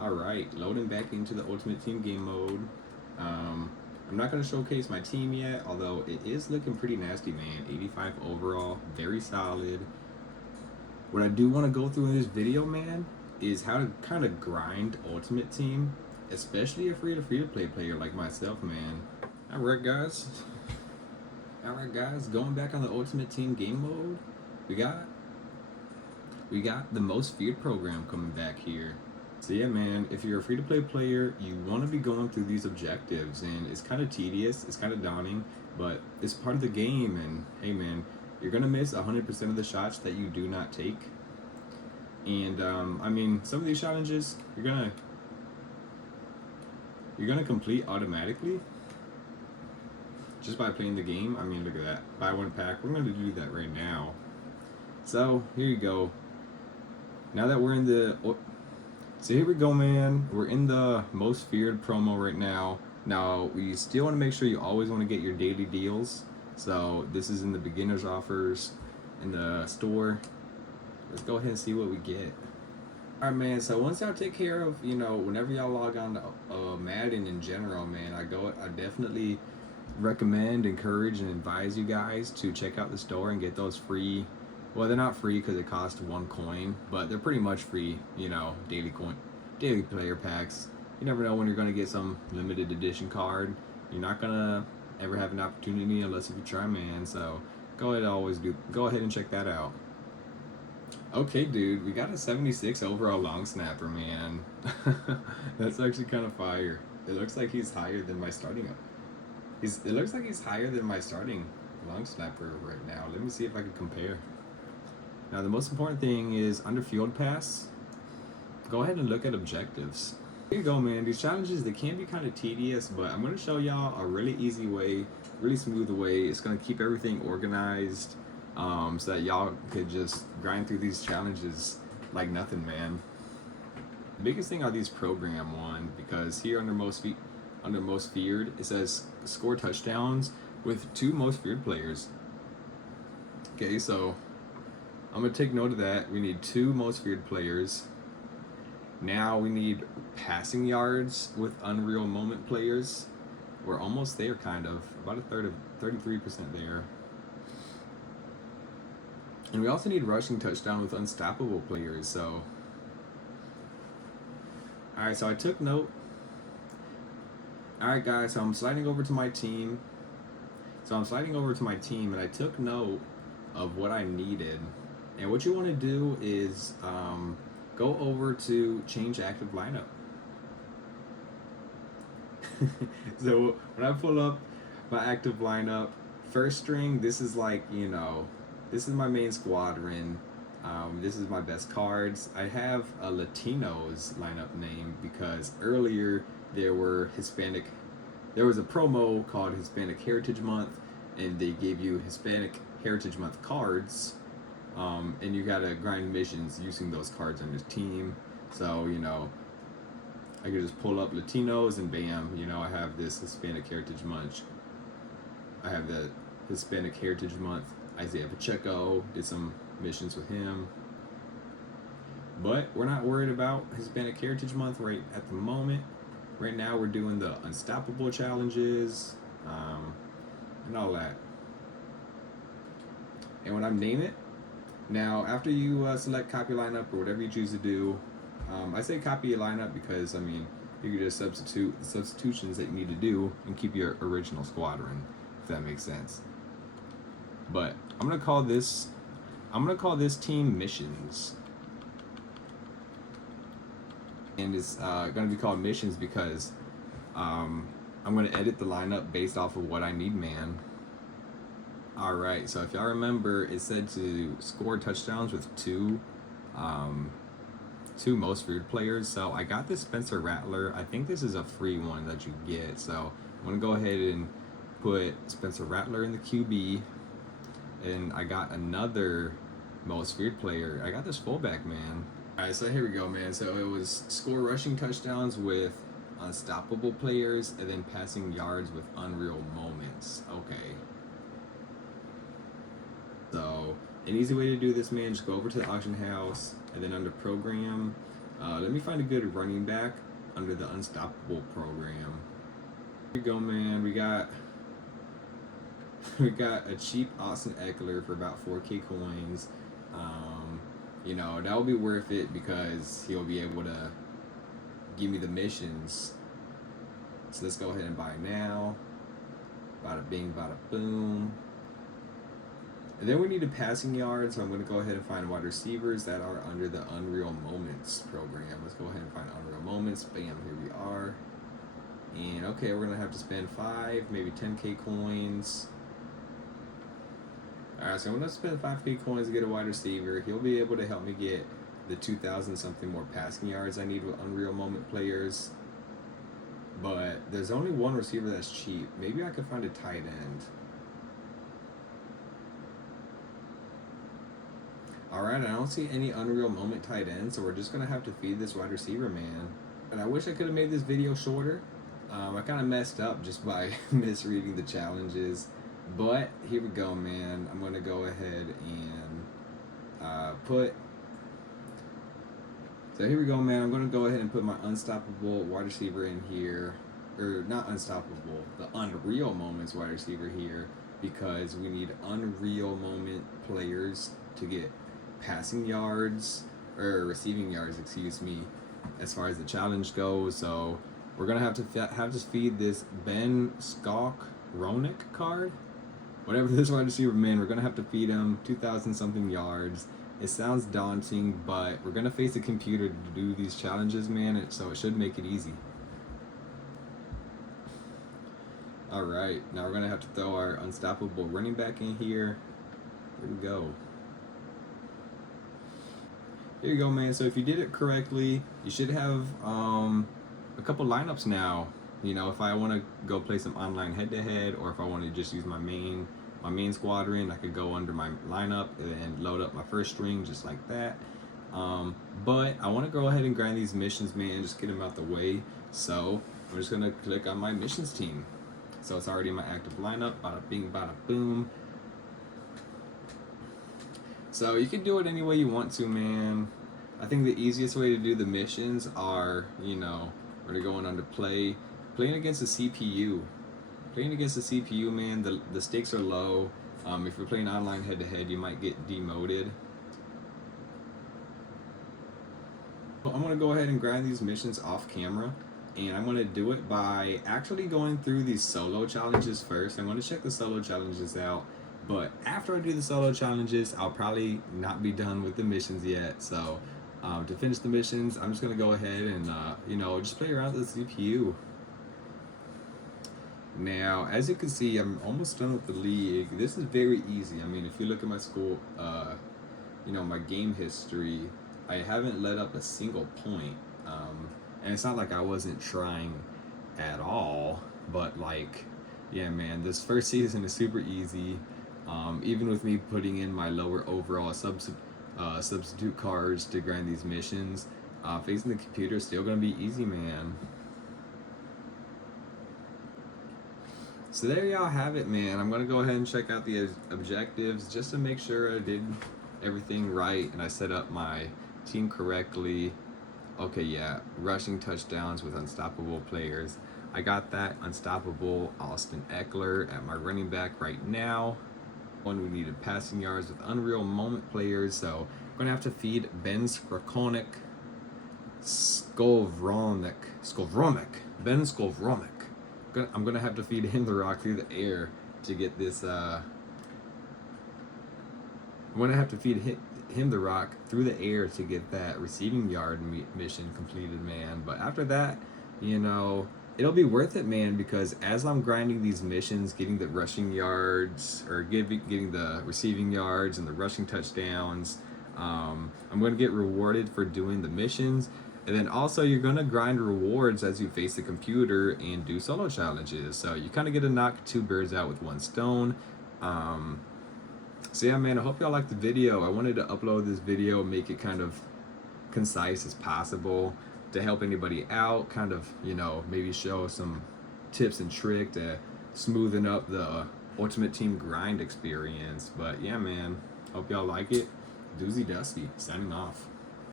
Alright, loading back into the Ultimate Team game mode. I'm not going to showcase my team yet, although it is looking pretty nasty, man. 85 overall, very solid. What I do want to go through in this video, man, is how to kind of grind Ultimate Team, especially if you're a free-to-play player like myself, man. Alright, guys. Alright, guys, going back on the Ultimate Team game mode, we got the most feared program coming back here. So yeah, man, if you're a free-to-play player, you want to be going through these objectives, and it's kind of tedious, it's kind of daunting, but it's part of the game. And hey, man, you're gonna miss 100% of the shots that you do not take. And I mean, some of these challenges you're gonna complete automatically just by playing the game. I mean, look at that, buy one pack. We're gonna do that right now. So here you go. Now that we're in the So here we go, man. We're in the most feared promo right now. Now, we still want to make sure you always want to get your daily deals. So this is in the beginner's offers in the store. Let's go ahead and see what we get. Alright, man, so once y'all take care of, whenever y'all log on to Madden in general, man, I definitely recommend, encourage, and advise you guys to check out the store and get those free. Well, they're not free because it costs 1 coin, but they're pretty much free, daily player packs. You never know when you're going to get some limited edition card. You're not going to ever have an opportunity unless if you try, man. So go ahead and check that out. Okay, dude, we got a 76 overall long snapper, man. That's actually kind of fire. It looks like he's higher than my starting It looks like he's higher than my starting long snapper right now. Let me see if I can compare. Now, the most important thing is under field pass, go ahead and look at objectives. Here you go, man. These challenges, they can be kind of tedious, but I'm going to show y'all a really easy way, really smooth way. It's going to keep everything organized so that y'all could just grind through these challenges like nothing, man. The biggest thing are these program one, because here under most feared, it says score touchdowns with 2 most feared players. Okay, so I'm going to take note of that. We need 2 most feared players. Now we need passing yards with unreal moment players. We're almost there, kind of. About a third of 33% there. And we also need rushing touchdown with unstoppable players. So, alright, so I took note. Alright, guys, so I'm sliding over to my team. And I took note of what I needed. And what you want to do is go over to change active lineup. So when I pull up my active lineup, first string, this is like, this is my main squadron. This is my best cards. I have a Latinos lineup name because earlier there was a promo called Hispanic Heritage Month, and they gave you Hispanic Heritage Month cards. And you gotta grind missions using those cards on your team. So, I could just pull up Latinos and bam, I have this Hispanic Heritage Month. I have the Hispanic Heritage Month. Isaiah Pacheco, did some missions with him. But we're not worried about Hispanic Heritage Month right at the moment. Right now we're doing the unstoppable challenges, and all that. And when I name it, now, after you select copy lineup or whatever you choose to do, I say copy your lineup because, I mean, you can just substitute the substitutions that you need to do and keep your original squadron, if that makes sense. But I'm gonna call this team missions, and it's gonna be called missions because I'm gonna edit the lineup based off of what I need, man. Alright, so if y'all remember, it said to score touchdowns with 2 most feared players. So I got this Spencer Rattler. I think this is a free one that you get. So I'm going to go ahead and put Spencer Rattler in the QB. And I got another most feared player. I got this fullback, man. Alright, so here we go, man. So it was score rushing touchdowns with unstoppable players and then passing yards with unreal moments. Okay. So an easy way to do this, man, just go over to the auction house and then under program, Let me find a good running back under the Unstoppable program. Here we go, man. We got a cheap Austin Eckler for about 4K coins. You know, that will be worth it because he'll be able to give me the missions. So let's go ahead and buy now. Bada bing, bada boom. And then we need a passing yard, so I'm going to go ahead and find wide receivers that are under the Unreal Moments program. Let's go ahead and find Unreal Moments. Bam, here we are. And okay, we're going to have to spend 5, maybe 10K coins. Alright, so I'm going to spend 5K coins to get a wide receiver. He'll be able to help me get the 2,000 something more passing yards I need with Unreal Moment players. But there's only one receiver that's cheap. Maybe I could find a tight end. Alright, I don't see any Unreal Moment tight ends, so we're just going to have to feed this wide receiver, man. And I wish I could have made this video shorter. I kind of messed up just by misreading the challenges. But here we go, man. I'm going to go ahead and put... So here we go, man. I'm going to go ahead and put my Unstoppable wide receiver in here. Or not Unstoppable, the Unreal Moments wide receiver here. Because we need Unreal Moment players to get passing yards, or receiving yards, excuse me, as far as the challenge goes. So we're going to have to feed this Ben Skowronek card. Whatever this wide receiver, man, we're going to have to feed him 2,000 something yards. It sounds daunting, but we're going to face a computer to do these challenges, man, so it should make it easy. Alright, now we're going to have to throw our Unstoppable running back in here. Here we go. Here you go, man. So if you did it correctly, you should have a couple lineups now. You know, if I want to go play some online head-to-head, or if I want to just use my main squadron, I could go under my lineup and load up my first string just like that. But I want to go ahead and grind these missions, man, just get them out the way. So I'm just going to click on my missions team. So it's already in my active lineup. Bada bing, bada boom. So you can do it any way you want to, man. I think the easiest way to do the missions are, you know, we're going under play. Playing against the CPU. Playing against the CPU, man, the stakes are low. If you're playing online head-to-head, you might get demoted. I'm going to go ahead and grind these missions off camera. And I'm going to do it by actually going through these solo challenges first. I'm going to check the solo challenges out. But after I do the solo challenges, I'll probably not be done with the missions yet. So to finish the missions, I'm just going to go ahead and, you know, just play around with the CPU. Now, as you can see, I'm almost done with the league. This is very easy. I mean, if you look at my school, you know, my game history, I haven't let up a single point. And it's not like I wasn't trying at all, but like, yeah, man, this first season is super easy. Even with me putting in my lower overall substitute cards to grind these missions, facing the computer is still gonna be easy, man. So there y'all have it, man. I'm gonna go ahead and check out the objectives just to make sure I did everything right and I set up my team correctly. Okay, yeah, rushing touchdowns with unstoppable players. I got that Unstoppable Austin Eckler at my running back right now. One, we needed passing yards with Unreal Moment players, so I'm gonna have to feed Ben Skowronek. Ben Skowronek. I'm gonna have to feed him the rock through the air to get this. I'm gonna have to feed him the rock through the air to get that receiving yard mission completed, man. But after that, you know, it'll be worth it, man, because as I'm grinding these missions, getting the rushing yards, or getting the receiving yards and the rushing touchdowns, I'm going to get rewarded for doing the missions. And then also you're going to grind rewards as you face the computer and do solo challenges. So you kind of get to knock two birds out with one stone. So yeah, man, I hope y'all liked the video. I wanted to upload this video, make it kind of concise as possible to help anybody out, kind of, you know, maybe show some tips and trick to smoothen up the Ultimate Team grind experience. But yeah, man, hope y'all like it. Doozy Dusty, signing off.